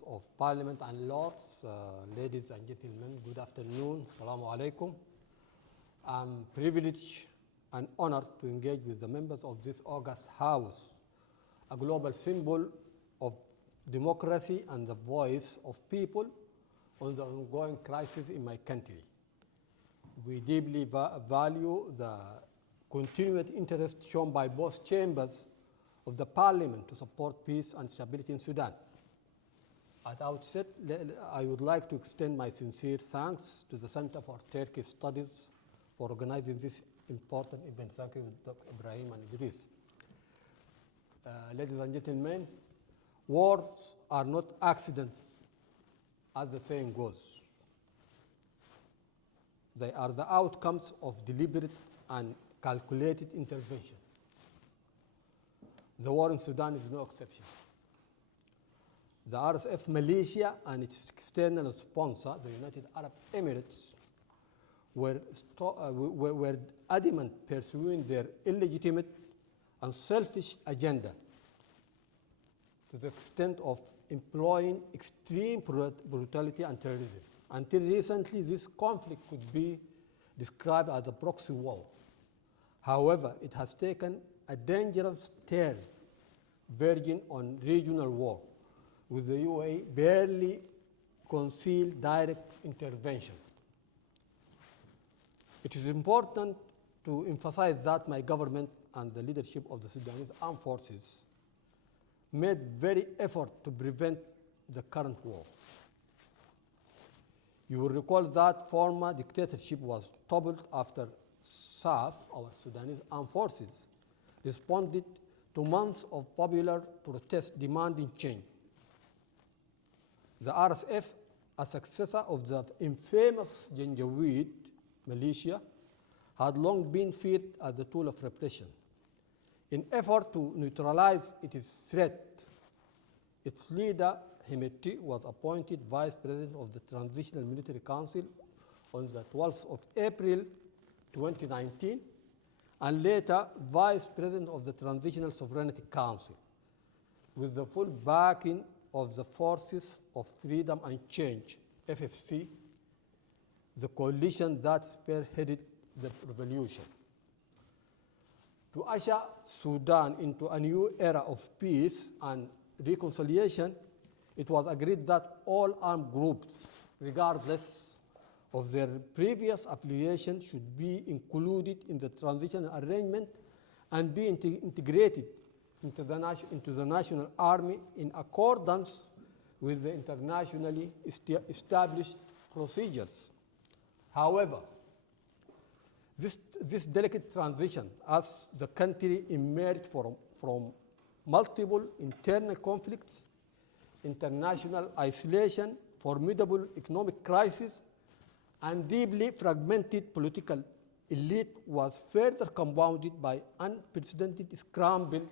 members of Parliament and Lords, ladies and gentlemen, good afternoon. Assalamu alaikum. I'm privileged and honored to engage with the members of this august House, a global symbol of democracy and the voice of people on the ongoing crisis in my country. We deeply value the continued interest shown by both chambers of the Parliament to support peace and stability in Sudan. At the outset, I would like to extend my sincere thanks to the Center for Turkish Studies for organizing this important event. Thank you, Dr. Ibrahim and Idris. Ladies and gentlemen, wars are not accidents, as the saying goes. They are the outcomes of deliberate and calculated intervention. The war in Sudan is no exception. The RSF militia and its external sponsor, the United Arab Emirates, were adamant pursuing their illegitimate and selfish agenda to the extent of employing extreme brutality and terrorism. Until recently, this conflict could be described as a proxy war. However, it has taken a dangerous turn, verging on regional war, with the UAE barely concealed direct intervention. It is important to emphasize that my government and the leadership of the Sudanese armed forces made very effort to prevent the current war. You will recall that former dictatorship was toppled after SAF, our Sudanese armed forces, responded to months of popular protest demanding change. The RSF, a successor of the infamous Janjaweed militia, had long been feared as a tool of repression. In effort to neutralize its threat, its leader, Hemeti, was appointed Vice President of the Transitional Military Council on the 12th of April 2019, and later Vice President of the Transitional Sovereignty Council, with the full backing of the Forces of Freedom and Change, FFC, the coalition that spearheaded the revolution. To usher Sudan into a new era of peace and reconciliation, it was agreed that all armed groups, regardless of their previous affiliation, should be included in the transitional arrangement and be integrated into the national army in accordance with the internationally established procedures. However, this delicate transition, as the country emerged from multiple internal conflicts, international isolation, formidable economic crisis, and deeply fragmented political elite, was further compounded by unprecedented scramble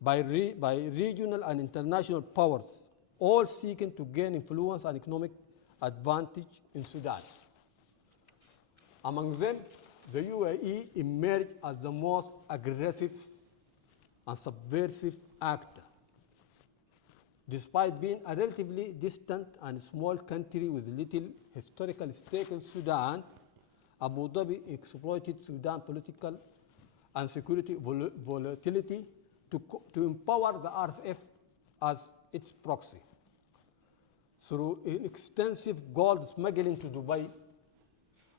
by regional and international powers, all seeking to gain influence and economic advantage in Sudan. Among them, the UAE emerged as the most aggressive and subversive actor. Despite being a relatively distant and small country with little historical stake in Sudan, Abu Dhabi exploited Sudan's political and security volatility to empower the RSF as its proxy. Through extensive gold smuggling to Dubai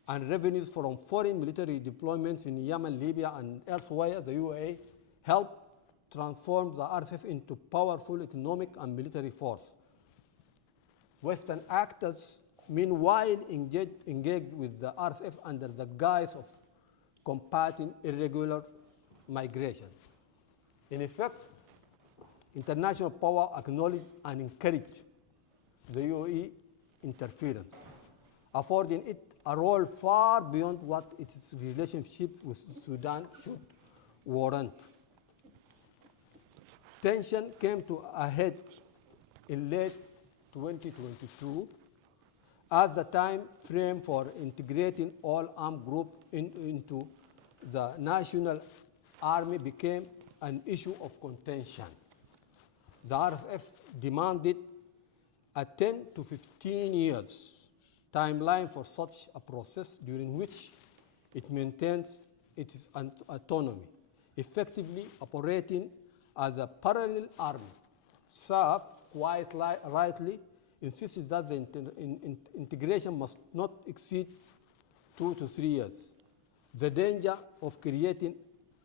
and revenues from foreign military deployments in Yemen, Libya, and elsewhere, the UAE helped transform the RSF into powerful economic and military force. Western actors, meanwhile, engaged with the RSF under the guise of combating irregular migration. In effect, international power acknowledged and encouraged the UAE interference, affording it a role far beyond what its relationship with Sudan should warrant. Tension came to a head in late 2022 as the time frame for integrating all armed groups into the national army became an issue of contention. The RSF demanded a 10 to 15 years timeline for such a process during which it maintains its autonomy, effectively operating as a parallel army. SAF quite rightly insists that the integration must not exceed 2 to 3 years. The danger of creating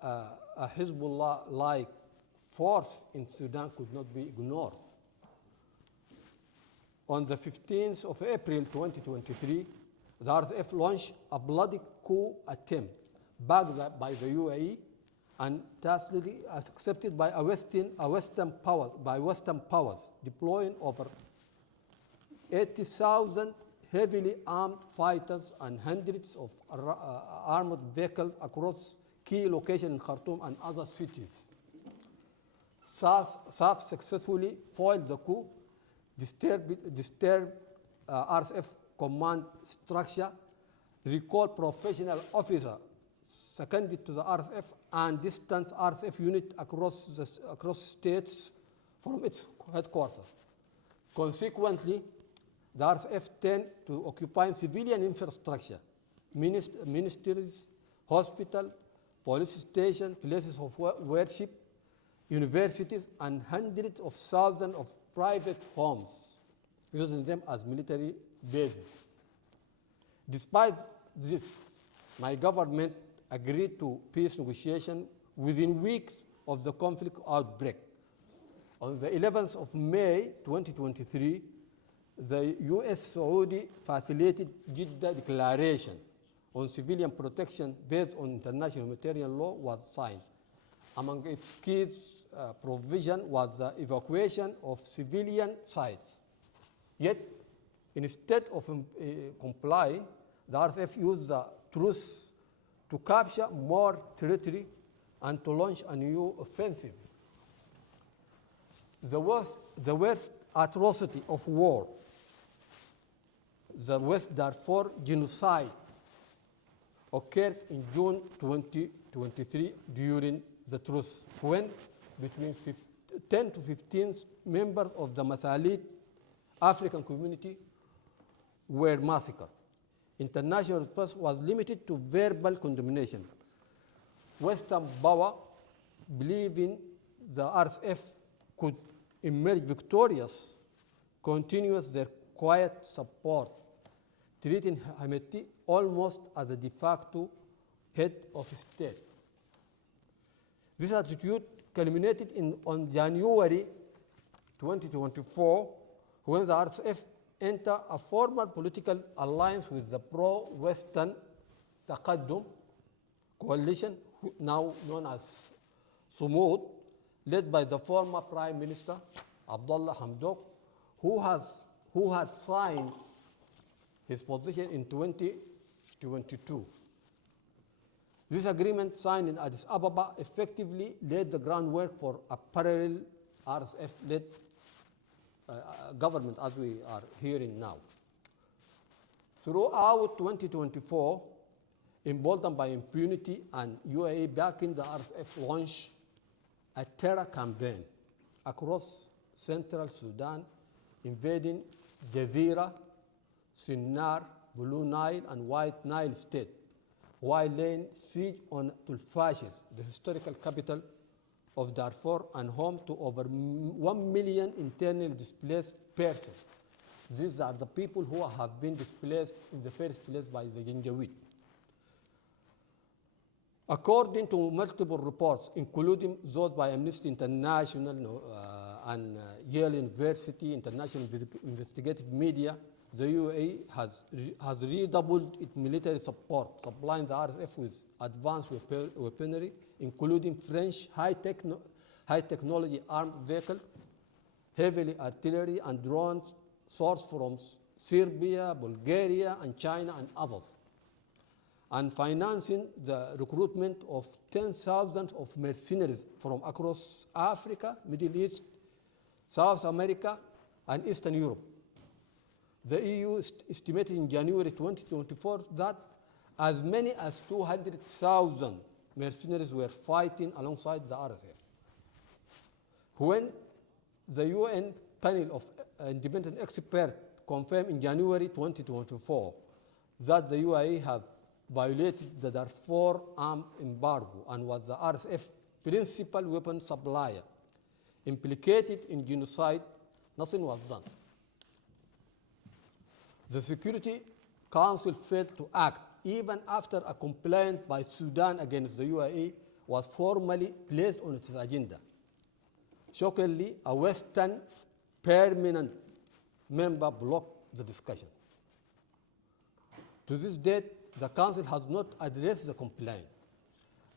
a Hezbollah-like force in Sudan could not be ignored. On the 15th of April 2023, the RSF launched a bloody coup attempt backed by the UAE and tacitly accepted by Western powers, deploying over 80,000 heavily armed fighters and hundreds of armored vehicles across key locations in Khartoum and other cities. SAF successfully foiled the coup, disturbed RSF command structure, recalled professional officers seconded to the RSF, and distanced RSF unit across states from its headquarters. Consequently, the RSF tend to occupy civilian infrastructure, ministries, hospitals, police stations, places of worship, universities, and hundreds of thousands of private homes, using them as military bases. Despite this, my government agreed to peace negotiation within weeks of the conflict outbreak. On the 11th of May 2023, the US-Saudi facilitated Jeddah Declaration on Civilian Protection based on international humanitarian law was signed. Among its key provision was the evacuation of civilian sites. Yet, instead of complying, the RSF used the truce to capture more territory and to launch a new offensive. The worst atrocity of war, the West Darfur genocide, occurred in June 2023 during the truce, when between 10 to 15 members of the Masalit African community were massacred. International response was limited to verbal condemnation. Western power, believing the RSF could emerge victorious, continues their quiet support, treating Hameti almost as a de facto head of state. This attitude culminated on January 2024, when the RSF entered a formal political alliance with the pro-Western Taqaddum coalition, now known as Sumud, led by the former Prime Minister Abdullah Hamdok, who had signed his position in 2022. This agreement, signed in Addis Ababa, effectively laid the groundwork for a parallel RSF-led government, as we are hearing now. Throughout 2024, emboldened by impunity and UAE backing, the RSF launched a terror campaign across central Sudan, invading Jazeera, Sinnar, Blue Nile, and White Nile state, while laying siege on Tulfashir, the historical capital of Darfur and home to over 1 million internally displaced persons. These are the people who have been displaced in the first place by the Janjaweed. According to multiple reports, including those by Amnesty International and Yale University International Investigative Media, the UAE has redoubled its military support, supplying the RSF with advanced weaponry, including French high-technology armed vehicles, heavy artillery, and drones sourced from Serbia, Bulgaria, and China, and others, and financing the recruitment of 10,000 of mercenaries from across Africa, Middle East, South America, and Eastern Europe. The EU estimated in January 2024 that as many as 200,000 mercenaries were fighting alongside the RSF. When the UN panel of independent experts confirmed in January 2024 that the UAE have violated the Darfur arms embargo and was the RSF principal weapon supplier. Implicated in genocide, nothing was done. The Security Council failed to act even after a complaint by Sudan against the UAE was formally placed on its agenda. Shockingly, a Western permanent member blocked the discussion. To this date, the Council has not addressed the complaint,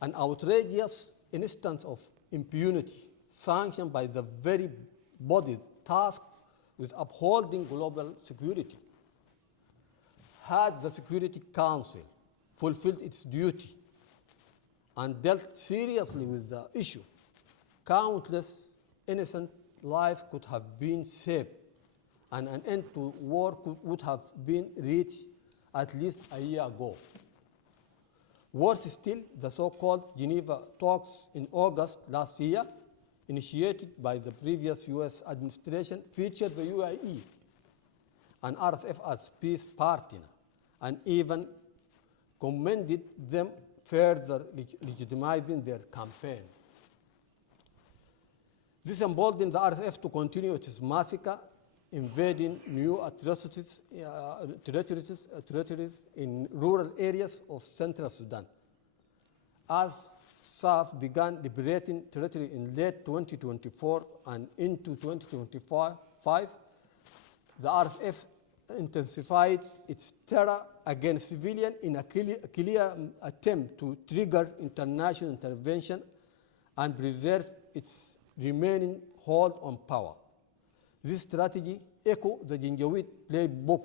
an outrageous instance of impunity sanctioned by the very body tasked with upholding global security. Had the Security Council fulfilled its duty and dealt seriously with the issue, countless innocent lives could have been saved and an end to war would have been reached at least a year ago. Worse still, the so-called Geneva talks in August last year, initiated by the previous US administration, featured the UAE and RSF as peace partner, and even commended them, further legitimizing their campaign. This emboldened the RSF to continue its massacre, invading new territories in rural areas of central Sudan. As SAF began liberating territory in late 2024 and into 2025, the RSF intensified its terror against civilians in a clear attempt to trigger international intervention and preserve its remaining hold on power. This strategy echoed the Janjaweed playbook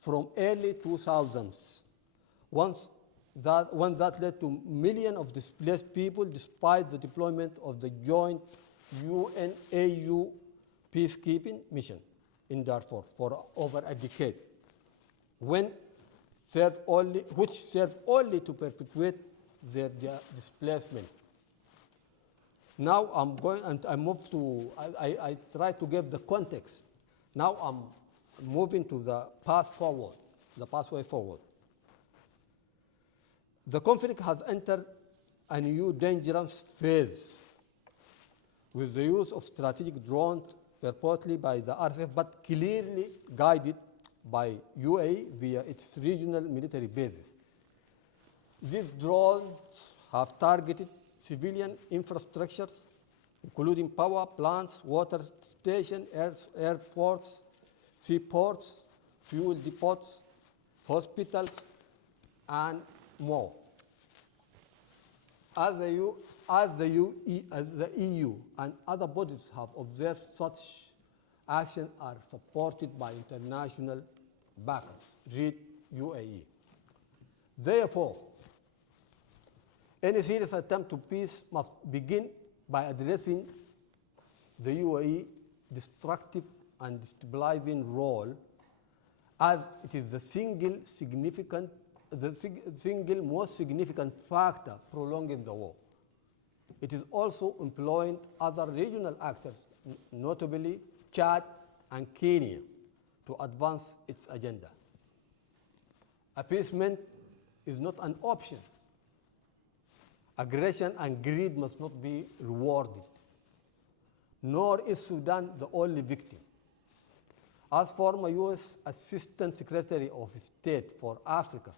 from early 2000s, one that led to millions of displaced people despite the deployment of the joint UN-AU peacekeeping mission in Darfur for over a decade, which served only to perpetuate their displacement. Now I'm going, and I try to give the context. Now I'm moving to the path forward, the pathway forward. The conflict has entered a new dangerous phase with the use of strategic drones purportedly by the RSF, but clearly guided by UAE via its regional military bases. These drones have targeted civilian infrastructures, including power plants, water stations, airports, seaports, fuel depots, hospitals, and more. As the EU and other bodies have observed, such actions are supported by international backers, read UAE. Therefore, any serious attempt to peace must begin by addressing the UAE destructive and destabilizing role, as it is the single most significant factor prolonging the war. It is also employing other regional actors, notably Chad and Kenya, to advance its agenda. Appeasement is not an option. Aggression and greed must not be rewarded, nor is Sudan the only victim. As former US Assistant Secretary of State for Africa,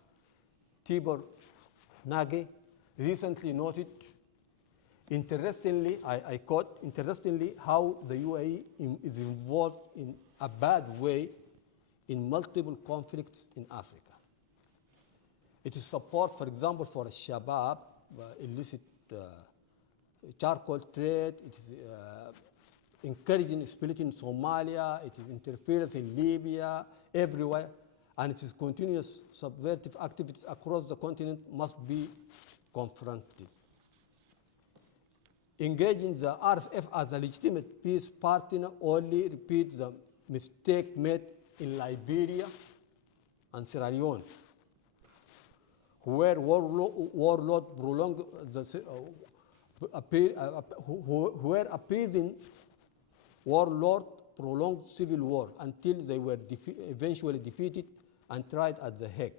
Tibor Nagy, recently noted, interestingly, I quote, interestingly, how the UAE is involved in a bad way in multiple conflicts in Africa. It is support, for example, for Shabab, illicit charcoal trade, it is encouraging split in Somalia, it is interference in Libya, everywhere, and its continuous subversive activities across the continent must be confronted. Engaging the RSF as a legitimate peace partner only repeats the mistake made in Liberia and Sierra Leone, where warlord prolonged where appeasing warlord prolonged civil war until they were eventually defeated and tried at The Hague.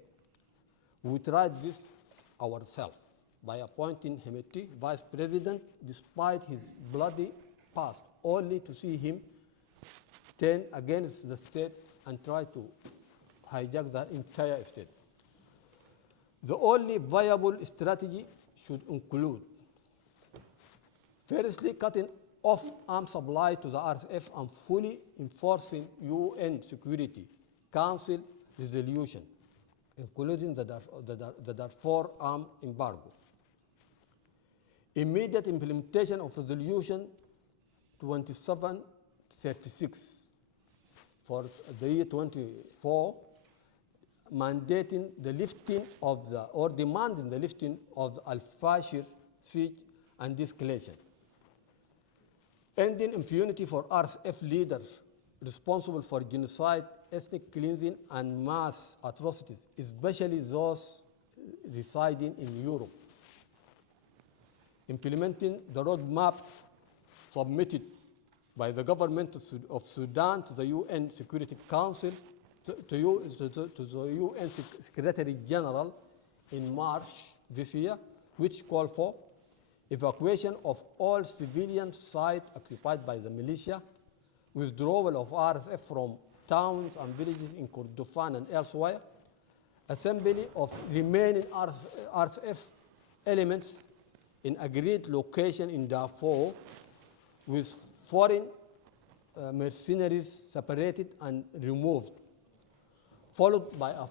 We tried this ourselves by appointing Hemeti vice president despite his bloody past, only to see him turn against the state and try to hijack the entire state. The only viable strategy should include, firstly, cutting off arms supply to the RSF and fully enforcing UN Security Council resolution, including the Darfur arm embargo. Immediate implementation of Resolution 2736 for the year 24, mandating the lifting of or demanding the lifting of the al-Fashir siege and escalation. Ending impunity for RSF leaders responsible for genocide, ethnic cleansing, and mass atrocities, especially those residing in Europe. Implementing the roadmap submitted by the government of Sudan to the UN Security Council, to the UN Secretary General in March this year, which called for evacuation of all civilian sites occupied by the militia, withdrawal of RSF from towns and villages in Kordofan and elsewhere, assembly of remaining RSF elements in agreed location in Darfur, with foreign mercenaries separated and removed, followed by a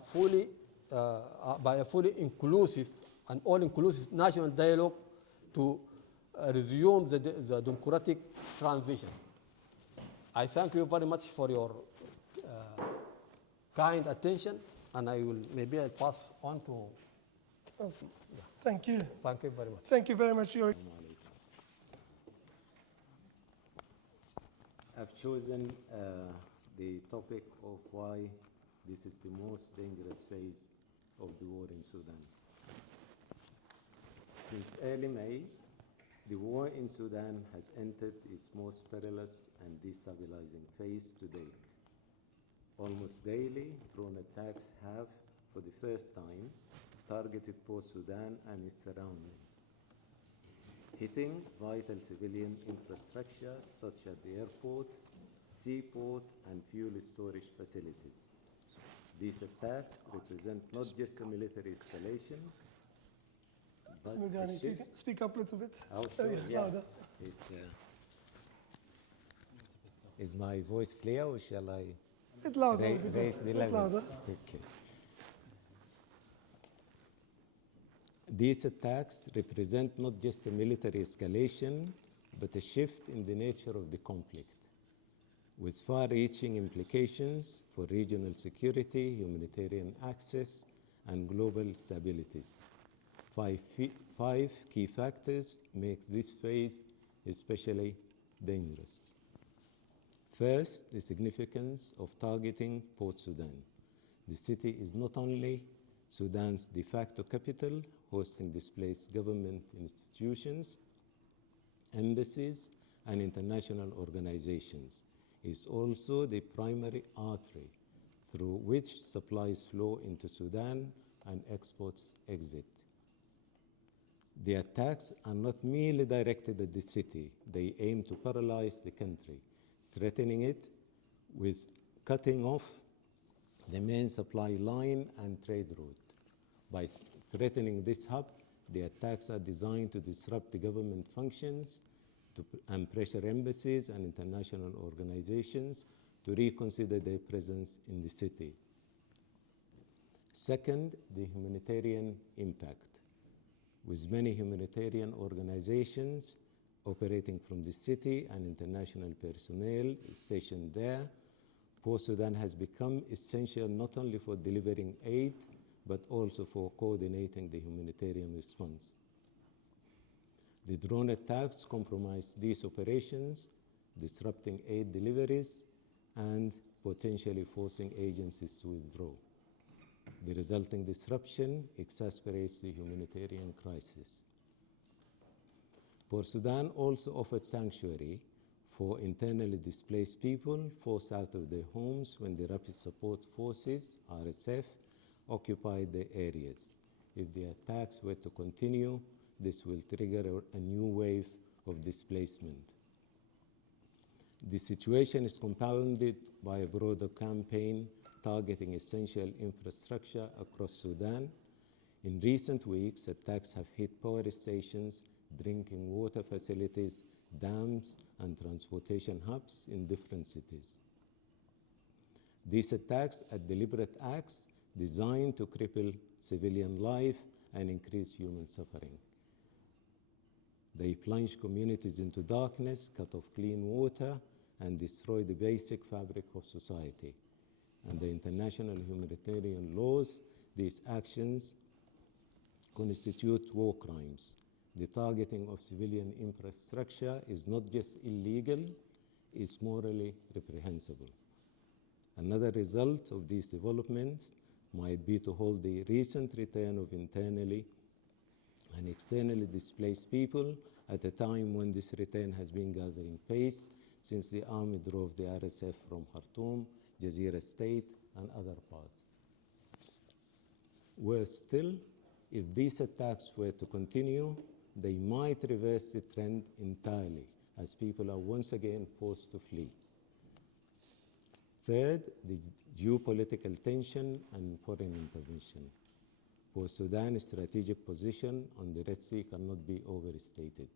fully inclusive and all-inclusive national dialogue to resume the democratic transition. I thank you very much for your kind attention, and maybe I'll pass on to. Okay. Yeah. Thank you. Thank you very much. Thank you very much. I've chosen the topic of why this is the most dangerous phase of the war in Sudan. Since early May, the war in Sudan has entered its most perilous and destabilizing phase to date. Almost daily, drone attacks have, for the first time, targeted Port Sudan and its surroundings, hitting vital civilian infrastructure such as the airport, seaport, and fuel storage facilities. These attacks represent not just a military escalation, but Mirghani, you can speak up a little bit. Oh, sure, yeah. Is my voice clear, or shall I Bit louder, raise the level? louder. Okay. These attacks represent not just a military escalation, but a shift in the nature of the conflict, with far-reaching implications for regional security, humanitarian access, and global stabilities. Five key factors make this phase especially dangerous. First, the significance of targeting Port Sudan. The city is not only Sudan's de facto capital, hosting displaced government institutions, embassies, and international organizations. It's also the primary artery through which supplies flow into Sudan and exports exit. The attacks are not merely directed at the city. They aim to paralyze the country, threatening it with cutting off the main supply line and trade route. By threatening this hub, the attacks are designed to disrupt the government functions and pressure embassies and international organizations to reconsider their presence in the city. Second, the humanitarian impact. With many humanitarian organizations operating from the city and international personnel stationed there, Port Sudan has become essential not only for delivering aid, but also for coordinating the humanitarian response. The drone attacks compromise these operations, disrupting aid deliveries and potentially forcing agencies to withdraw. The resulting disruption exacerbates the humanitarian crisis. Port Sudan also offered sanctuary for internally displaced people forced out of their homes when the Rapid Support Forces, RSF, occupied the areas. If the attacks were to continue, this will trigger a new wave of displacement. The situation is compounded by a broader campaign targeting essential infrastructure across Sudan. In recent weeks, attacks have hit power stations, drinking water facilities, dams, and transportation hubs in different cities. These attacks are deliberate acts designed to cripple civilian life and increase human suffering. They plunge communities into darkness, cut off clean water, and destroy the basic fabric of society. Under international humanitarian laws, these actions constitute war crimes. The targeting of civilian infrastructure is not just illegal, it's morally reprehensible. Another result of these developments might be to hold the recent return of internally and externally displaced people at a time when this return has been gathering pace since the army drove the RSF from Khartoum, Jazeera State, and other parts. Worse still, if these attacks were to continue, they might reverse the trend entirely as people are once again forced to flee. Third, the geopolitical tension and foreign intervention. For Sudan's strategic position on the Red Sea cannot be overstated.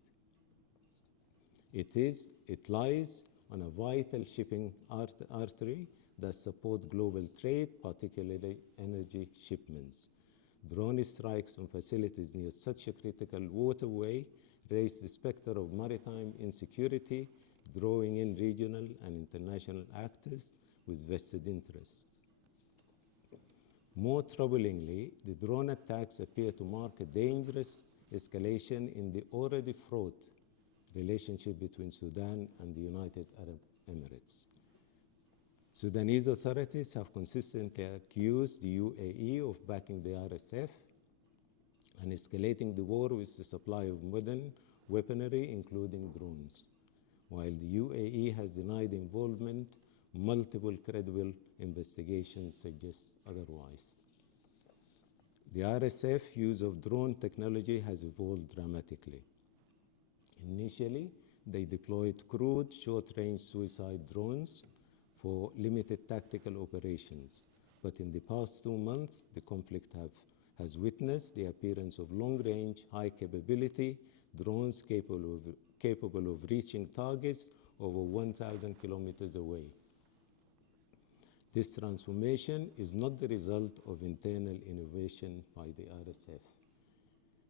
It lies on a vital shipping artery that supports global trade, particularly energy shipments. Drone strikes on facilities near such a critical waterway raise the specter of maritime insecurity, drawing in regional and international actors with vested interests. More troublingly, the drone attacks appear to mark a dangerous escalation in the already fraught relationship between Sudan and the United Arab Emirates. Sudanese authorities have consistently accused the UAE of backing the RSF and escalating the war with the supply of modern weaponry, including drones. While the UAE has denied involvement, multiple credible investigations suggest otherwise. The RSF use of drone technology has evolved dramatically. Initially, they deployed crude, short-range suicide drones for limited tactical operations. But in the past 2 months, the conflict has witnessed the appearance of long-range, high-capability drones capable of reaching targets over 1,000 kilometers away. This transformation is not the result of internal innovation by the RSF.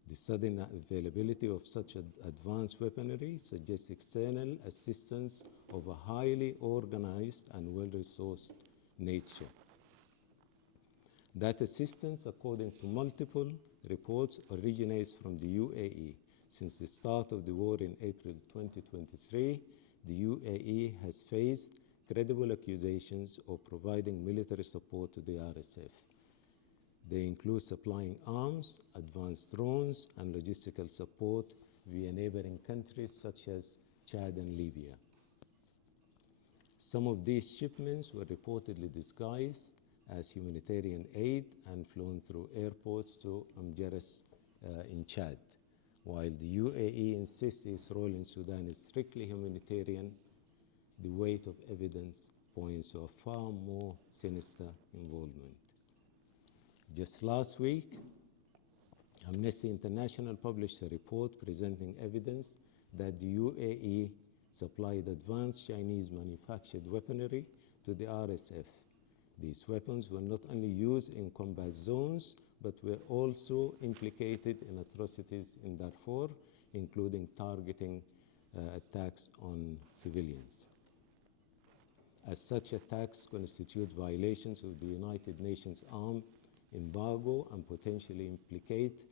The sudden availability of such advanced weaponry suggests external assistance of a highly organized and well-resourced nature. That assistance, according to multiple reports, originates from the UAE. Since the start of the war in April 2023, the UAE has faced credible accusations of providing military support to the RSF. They include supplying arms, advanced drones, and logistical support via neighboring countries such as Chad and Libya. Some of these shipments were reportedly disguised as humanitarian aid and flown through airports to Amjaras in Chad. While the UAE insists its role in Sudan is strictly humanitarian, the weight of evidence points to a far more sinister involvement. Just last week, Amnesty International published a report presenting evidence that the UAE supplied advanced Chinese manufactured weaponry to the RSF. These weapons were not only used in combat zones, but were also implicated in atrocities in Darfur, including targeting attacks on civilians. As such attacks constitute violations of the United Nations armed embargo and potentially implicate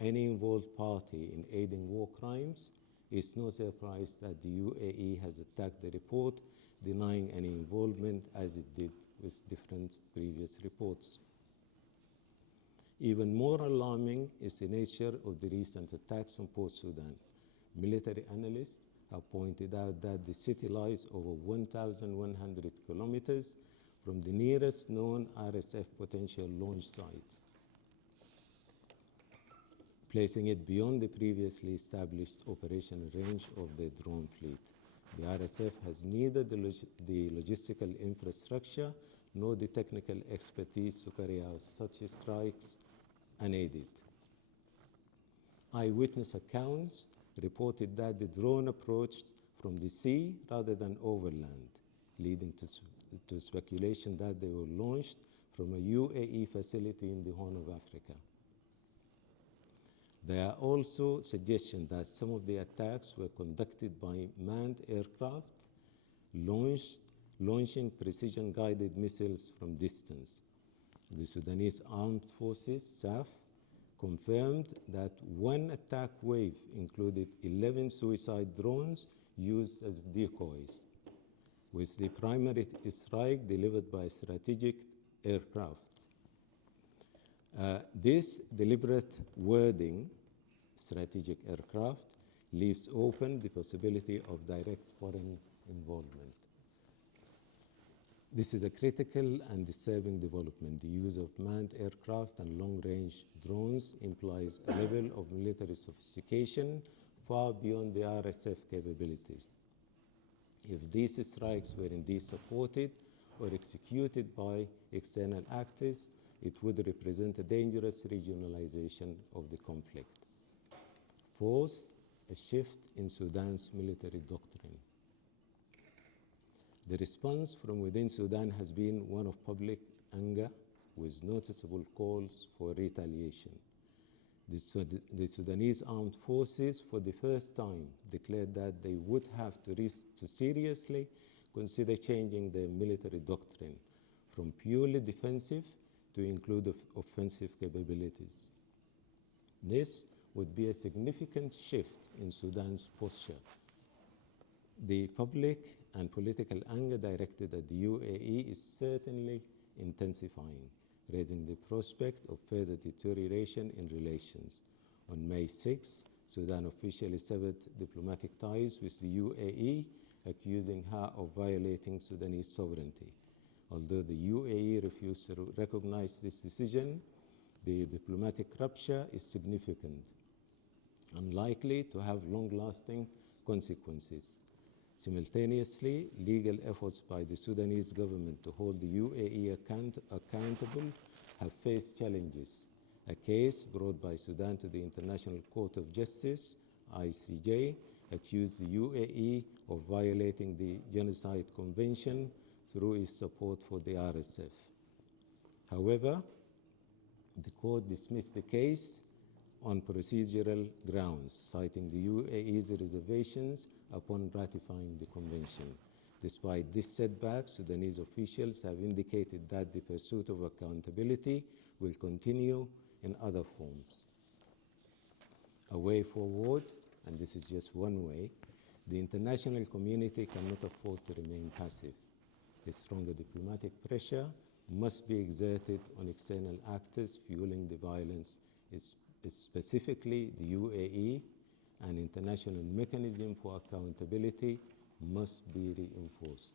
any involved party in aiding war crimes, it's no surprise that the UAE has attacked the report, denying any involvement as it did with different previous reports. Even more alarming is the nature of the recent attacks on Port Sudan. Military analysts have pointed out that the city lies over 1,100 kilometers from the nearest known RSF potential launch sites, placing it beyond the previously established operational range of the drone fleet. The RSF has neither the logistical infrastructure nor the technical expertise to carry out such strikes unaided. Eyewitness accounts reported that the drone approached from the sea rather than overland, leading to speculation that they were launched from a UAE facility in the Horn of Africa. There are also suggestions that some of the attacks were conducted by manned aircraft launching precision-guided missiles from distance. The Sudanese Armed Forces, SAF, confirmed that one attack wave included 11 suicide drones used as decoys, with the primary strike delivered by strategic aircraft. This deliberate wording, strategic aircraft, leaves open the possibility of direct foreign involvement. This is a critical and disturbing development. The use of manned aircraft and long-range drones implies a level of military sophistication far beyond the RSF capabilities. If these strikes were indeed supported or executed by external actors, it would represent a dangerous regionalization of the conflict. Fourth, a shift in Sudan's military doctrine. The response from within Sudan has been one of public anger with noticeable calls for retaliation. The Sudanese armed forces, for the first time, declared that they would have to seriously consider changing their military doctrine from purely defensive to include offensive capabilities. This would be a significant shift in Sudan's posture. The public and political anger directed at the UAE is certainly intensifying, raising the prospect of further deterioration in relations. On May 6, Sudan officially severed diplomatic ties with the UAE, accusing her of violating Sudanese sovereignty. Although the UAE refused to recognize this decision, the diplomatic rupture is significant, unlikely to have long-lasting consequences. Simultaneously, legal efforts by the Sudanese government to hold the UAE accountable have faced challenges. A case brought by Sudan to the International Court of Justice, ICJ, accused the UAE of violating the Genocide Convention through its support for the RSF. However, the court dismissed the case on procedural grounds, citing the UAE's reservations upon ratifying the convention. Despite this setback, Sudanese officials have indicated that the pursuit of accountability will continue in other forms. A way forward, and this is just one way, the international community cannot afford to remain passive. A stronger diplomatic pressure must be exerted on external actors fueling the violence, specifically the UAE. An international mechanism for accountability must be reinforced.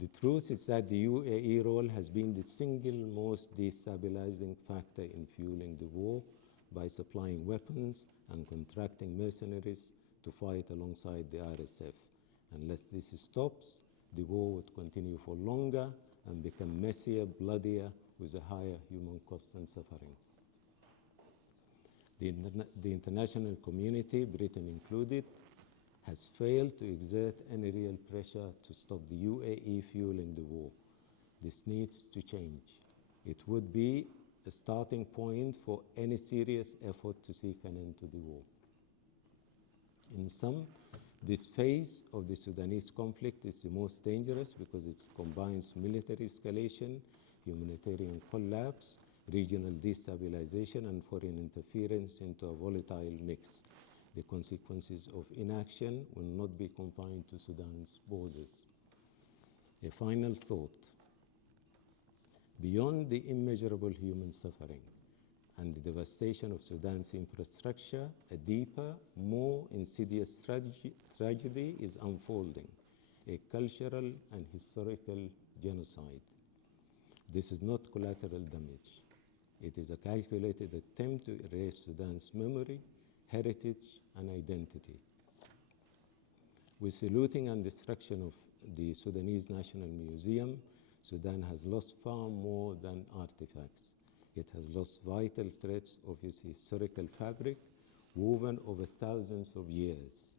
The truth is that the UAE role has been the single most destabilizing factor in fueling the war by supplying weapons and contracting mercenaries to fight alongside the RSF. Unless this stops, the war would continue for longer and become messier, bloodier, with a higher human cost and suffering. The international community, Britain included, has failed to exert any real pressure to stop the UAE fueling the war. This needs to change. It would be a starting point for any serious effort to seek an end to the war. In sum, this phase of the Sudanese conflict is the most dangerous because it combines military escalation, humanitarian collapse, regional destabilization, and foreign interference into a volatile mix. The consequences of inaction will not be confined to Sudan's borders. A final thought. Beyond the immeasurable human suffering, and the devastation of Sudan's infrastructure, a deeper, more insidious tragedy is unfolding, a cultural and historical genocide. This is not collateral damage. It is a calculated attempt to erase Sudan's memory, heritage, and identity. With the looting and destruction of the Sudanese National Museum, Sudan has lost far more than artifacts. It has lost vital threads of its historical fabric, woven over thousands of years.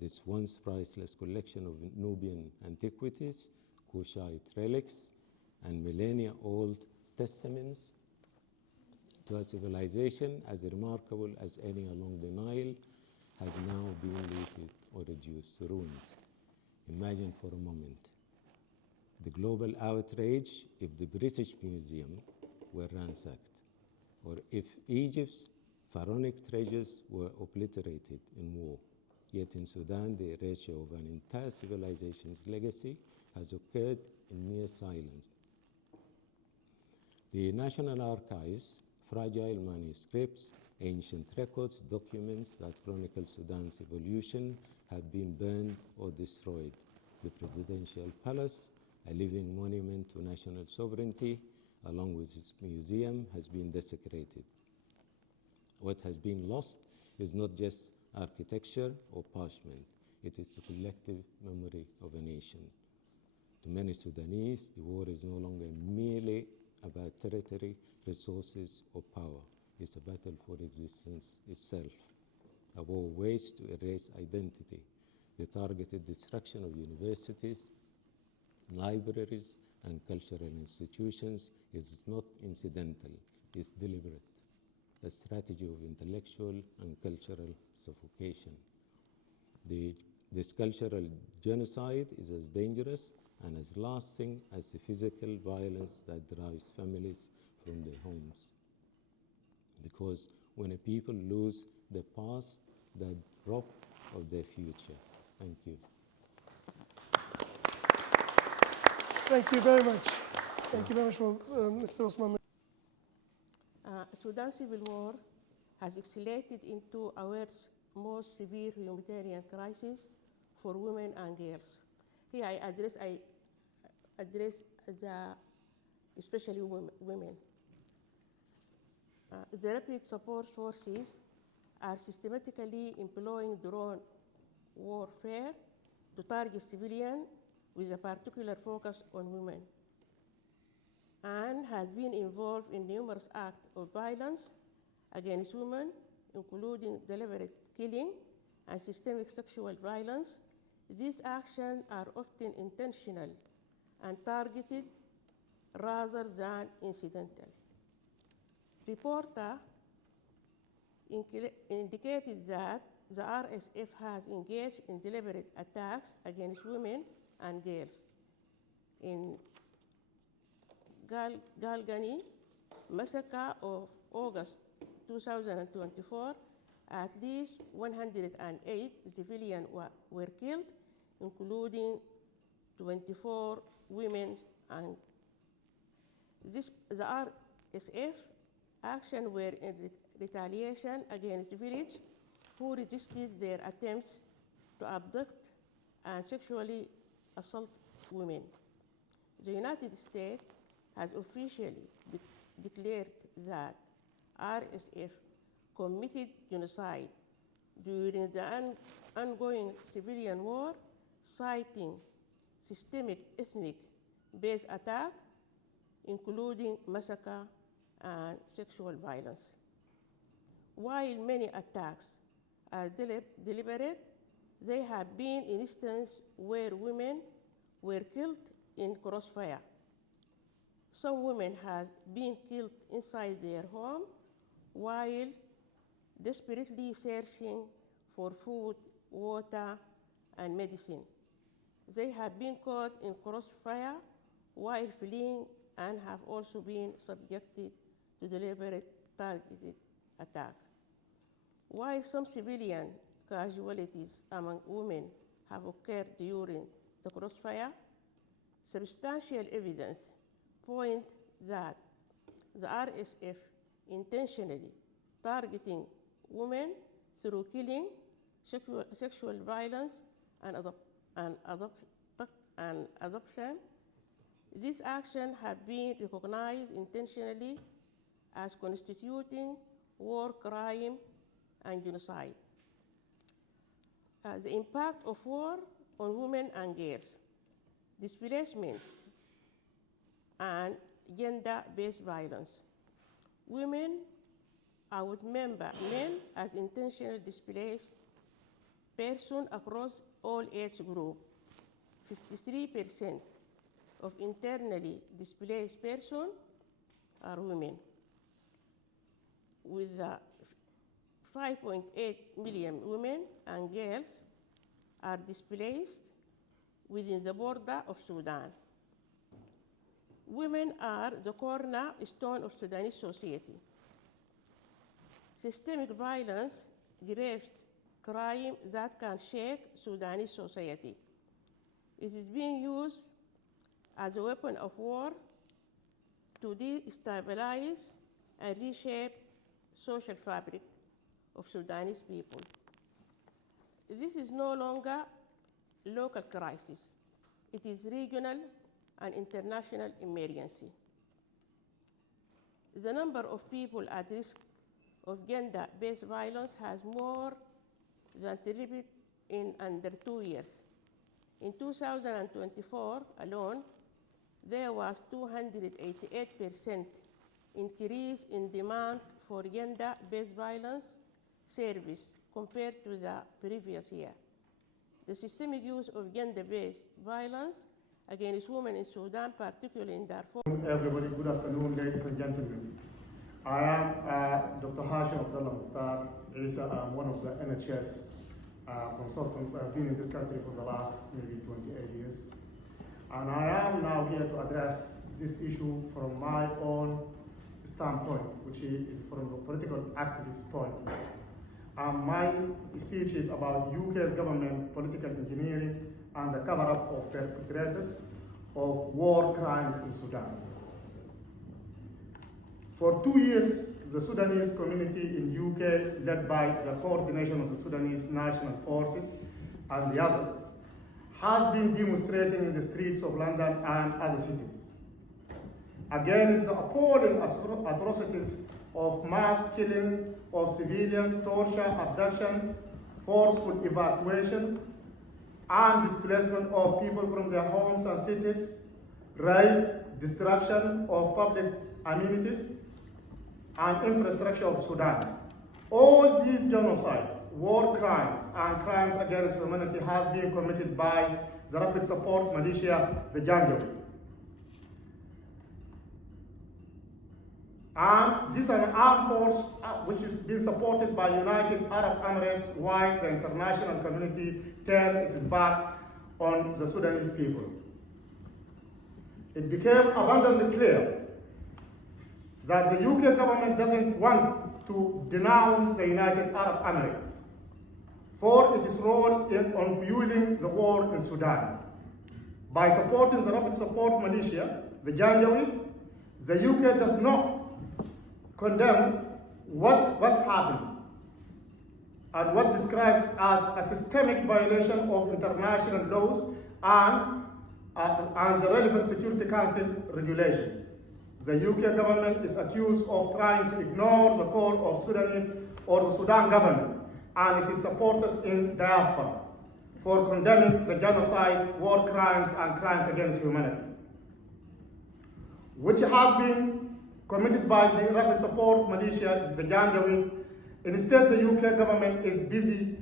This once priceless collection of Nubian antiquities, Kushite relics, and millennia-old testaments to a civilization as remarkable as any along the Nile has now been looted or reduced to ruins. Imagine for a moment the global outrage if the British Museum were ransacked, or if Egypt's pharaonic treasures were obliterated in war. Yet in Sudan, the erasure of an entire civilization's legacy has occurred in mere silence. The National Archives, fragile manuscripts, ancient records, documents that chronicle Sudan's evolution have been burned or destroyed. The Presidential Palace, a living monument to national sovereignty, along with its museum, has been desecrated. What has been lost is not just architecture or parchment, it is the collective memory of a nation. To many Sudanese, the war is no longer merely about territory, resources, or power. It's a battle for existence itself, a war waged to erase identity. The targeted destruction of universities, libraries, and cultural institutions is not incidental, it's deliberate, a strategy of intellectual and cultural suffocation. This cultural genocide is as dangerous and as lasting as the physical violence that drives families from their homes. Because when a people lose their past, they're robbed of their future. Thank you. Thank you very much. Thank you very much, for, Mr. Osman. Sudan's civil war has escalated into our world's most severe humanitarian crisis for women and girls. Here I address especially women. The Rapid Support Forces are systematically employing drone warfare to target civilians with a particular focus on women, and has been involved in numerous acts of violence against women, including deliberate killing and systemic sexual violence. These actions are often intentional and targeted rather than incidental. Reporter indicated that the RSF has engaged in deliberate attacks against women and girls. In Mirghani massacre of August 2024, at least 108 civilians were killed, including 24 women. And the RSF actions were in retaliation against villagers who resisted their attempts to abduct and sexually assault women. The United States has officially declared that RSF committed genocide during the ongoing civilian war, citing systemic ethnic-based attack, including massacre and sexual violence. While many attacks are deliberate, there have been instances where women were killed in crossfire. Some women have been killed inside their home while desperately searching for food, water, and medicine. They have been caught in crossfire while fleeing and have also been subjected to deliberate targeted attack. While some civilian casualties among women have occurred during the crossfire, substantial evidence point that the RSF intentionally targeting women through killing, sexual violence, and adoption. These actions have been recognized intentionally as constituting war crime and genocide. The impact of war on women and girls, displacement, and gender-based violence. Women outnumber men as intentionally displaced persons across all age groups. 53% of internally displaced persons are women, with 5.8 million women and girls are displaced within the border of Sudan. Women are the cornerstone of Sudanese society. Systemic violence graves crime that can shake Sudanese society. It is being used as a weapon of war to destabilize and reshape social fabric of Sudanese people. This is no longer a local crisis. It is regional and international emergency. The number of people at risk of gender-based violence has more than tripled in under 2 years. In 2024 alone, there was 288% increase in demand for gender-based violence service compared to the previous year. The systemic use of gender-based violence against women in Sudan, particularly in Darfur. Everybody, good afternoon, ladies and gentlemen. I am Dr. Hashim Mukhtar, Eisa. I'm one of the NHS consultants. I've been in this country for the last maybe 28 years. And I am now here to address this issue from my own standpoint, which is from a political activist point. My speech is about UK's government political engineering and the cover-up of perpetrators of war crimes in Sudan. For 2 years, the Sudanese community in UK, led by the coordination of the Sudanese National Forces and the others, has been demonstrating in the streets of London and other cities against the appalling atrocities of mass killing of civilians, torture, abduction, forceful evacuation, and displacement of people from their homes and cities, rape, destruction of public amenities, and infrastructure of Sudan. All these genocides, war crimes, and crimes against humanity have been committed by the rapid support militia, the Janjaweed. And this is an armed force which is being supported by United Arab Emirates, while the international community turned its back on the Sudanese people. It became abundantly clear that the UK government doesn't want to denounce the United Arab Emirates for its role on fueling the war in Sudan. By supporting the rapid support militia, the Janjaweed, the UK does not condemn what's happening and what describes as a systemic violation of international laws and the relevant Security Council regulations. The UK government is accused of trying to ignore the call of Sudanese or the Sudan government and its supporters in diaspora for condemning the genocide, war crimes, and crimes against humanity, which has been committed by the rapid support militia, the Janjaweed. Instead, the UK government is busy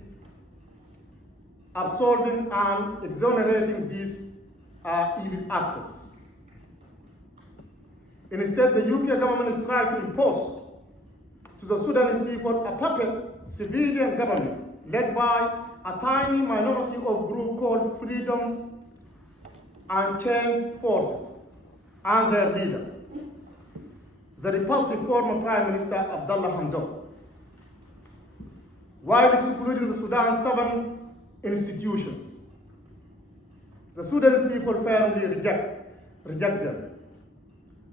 absolving and exonerating these evil actors. Instead, the UK government is trying to impose to the Sudanese people a puppet civilian government led by a tiny minority of group called Freedom and Change Forces and their leader, the repulsive former Prime Minister Abdullah Hamdok, while excluding the Sudan's 7 institutions. The Sudanese people firmly reject them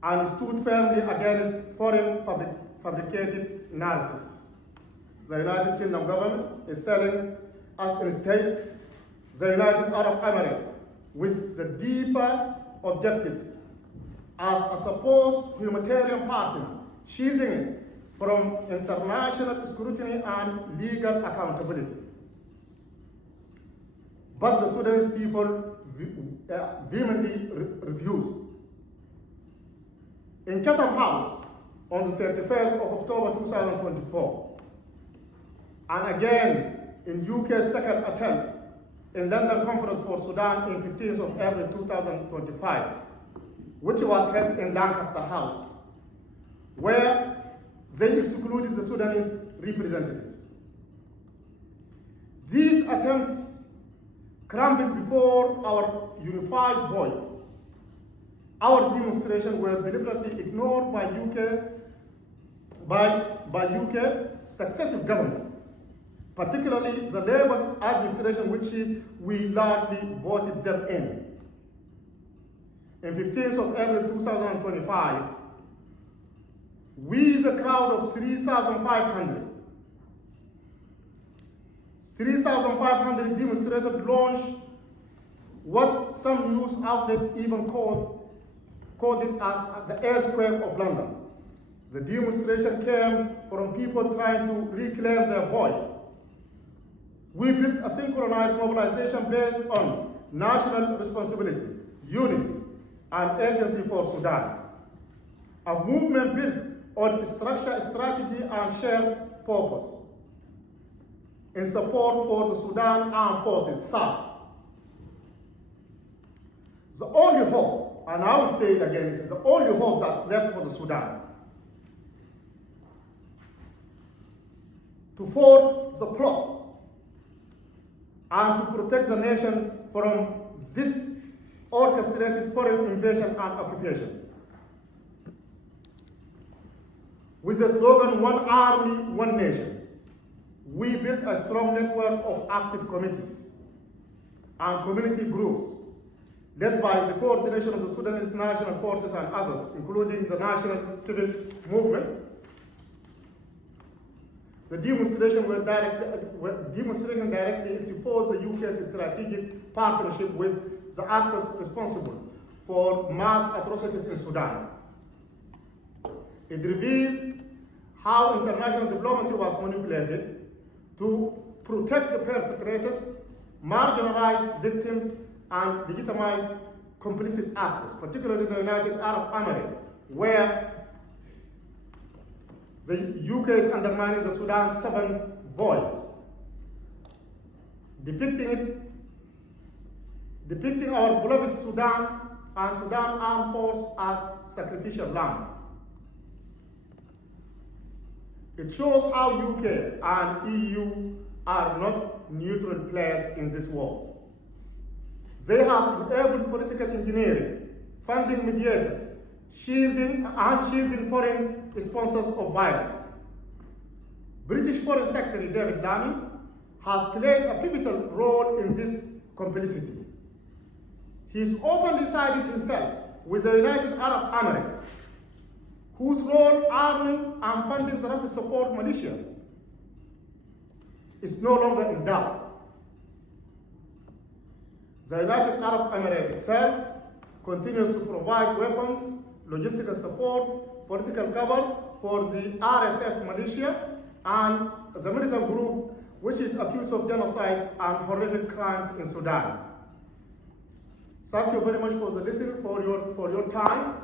and stood firmly against foreign fabricated narratives. The United Kingdom government is selling us instead the United Arab Emirates with the deeper objectives as a supposed humanitarian partner, shielding it from international scrutiny and legal accountability. But the Sudanese people vehemently refuse. In Chatham House on the 31st of October 2024, and again in UK's second attempt in London Conference for Sudan in 15th of April 2025, which was held in Lancaster House, where they excluded the Sudanese representatives. These attempts crumbled before our unified voice. Our demonstrations were deliberately ignored by UK successive government, particularly the Labour administration, which we largely voted them in. On 15th of April 2025, we, the crowd of 3,500 demonstrators launched what some news outlets even called it as the earthquake of London. The demonstration came from people trying to reclaim their voice. We built a synchronized mobilization based on national responsibility, unity, and urgency for Sudan. A movement built on structure, strategy, and shared purpose in support for the Sudan Armed Forces, SAF. The only hope, and I would say it again, it is the only hope that's left for the Sudan, to foil the plots and to protect the nation from this orchestrated foreign invasion and occupation. With the slogan, "One Army, One Nation," we built a strong network of active committees and community groups led by the coordination of the Sudanese national forces and others, including the national civil movement. The demonstration directly exposed the UK's strategic partnership with the actors responsible for mass atrocities in Sudan. It revealed how international diplomacy was manipulated to protect the perpetrators, marginalize victims, and legitimize complicit actors, particularly the United Arab Emirates, where the UK is undermining the Sudan's sovereign voice, depicting our beloved Sudan and Sudan Armed Force as sacrificial lamb. It shows how UK and EU are not neutral players in this war. They have enabled political engineering, funding mediators, shielding foreign sponsors of violence. British Foreign Secretary David Elamin has played a pivotal role in this complicity. He's openly sided himself with the United Arab Emirates, whose role arming and funding the rapid support militia is no longer in doubt. The United Arab Emirates itself continues to provide weapons, logistical support, political cover for the RSF militia and the militant group which is accused of genocides and horrific crimes in Sudan. Thank you very much for the listening, for your time.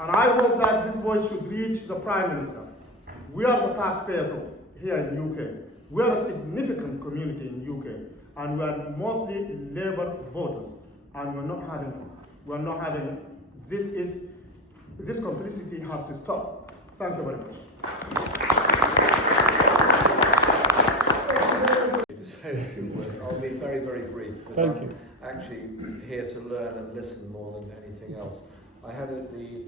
And I hope that this voice should reach the Prime Minister. We are the taxpayers here in the UK. We are a significant community in the UK, and we are mostly Labour voters, and we're not having this complicity has to stop. Thank you very much. To say a few words. I'll be very, very brief because I'm actually here to learn and listen more than anything else. I had the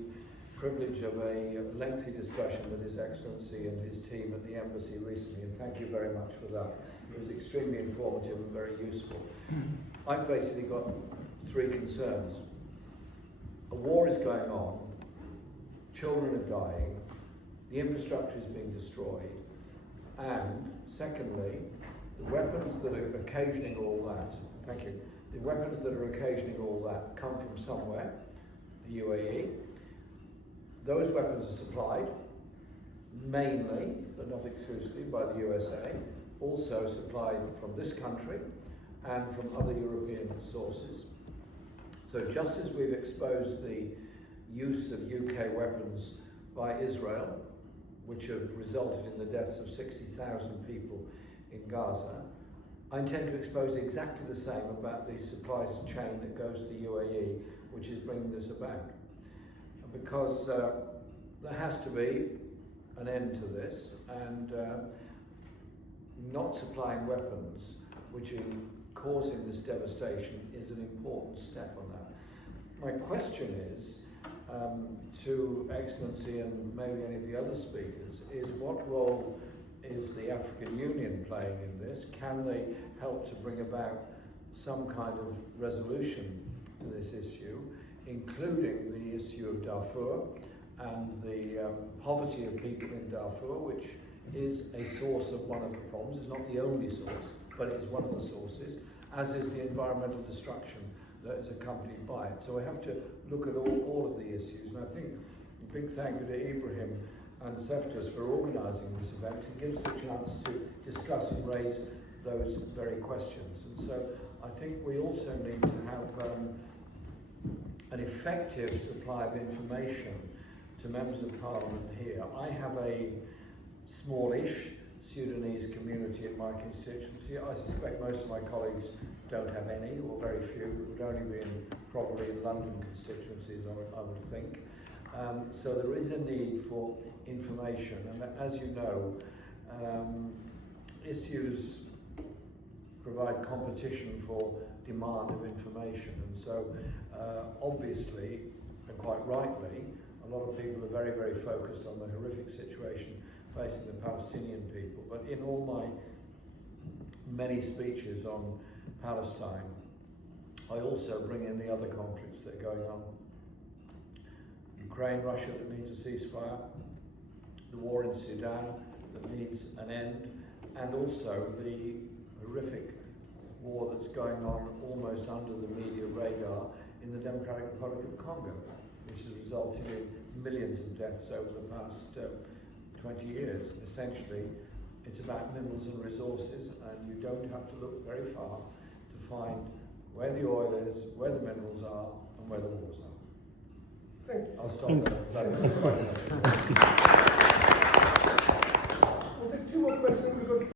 privilege of a lengthy discussion with His Excellency and his team at the embassy recently, and thank you very much for that. It was extremely informative and very useful. I've basically got three concerns. A war is going on, children are dying, the infrastructure is being destroyed, and secondly, the weapons that are occasioning all that, thank you, the weapons that are occasioning all that come from somewhere, the UAE. Those weapons are supplied, mainly, but not exclusively, by the USA, also supplied from this country and from other European sources. So just as we've exposed the use of UK weapons by Israel, which have resulted in the deaths of 60,000 people in Gaza, I intend to expose exactly the same about the supply chain that goes to the UAE, which is bringing this about. Because there has to be an end to this, and not supplying weapons which are causing this devastation is an important step on that. My question is, to Excellency and maybe any of the other speakers, is what role is the African Union playing in this? Can they help to bring about some kind of resolution to this issue, including the issue of Darfur and the poverty of people in Darfur, which is a source of one of the problems. It's not the only source, but it's one of the sources, as is the environmental destruction that is accompanied by it. So we have to look at all of the issues, and I think a big thank you to Ibrahim and Ceftus for organising this event. It gives us a chance to discuss and raise those very questions. And so I think we also need to have an effective supply of information to members of parliament here. I have a smallish Sudanese community in my constituency. I suspect most of my colleagues don't have any, or very few. It would only be probably in London constituencies, I would think. So there is a need for information, and as you know, issues provide competition for demand of information, and so obviously, and quite rightly, a lot of people are very, very focused on the horrific situation facing the Palestinian people. But in all my many speeches on Palestine, I also bring in the other conflicts that are going on. Ukraine, Russia that needs a ceasefire, the war in Sudan that needs an end, and also the horrific war that's going on almost under the media radar in the Democratic Republic of Congo, which has resulted in millions of deaths over the past 20 years. Essentially, it's about minerals and resources, and you don't have to look very far to find where the oil is, where the minerals are, and where the waters are. Thank you. I'll stop there. We'll take two more questions. We've got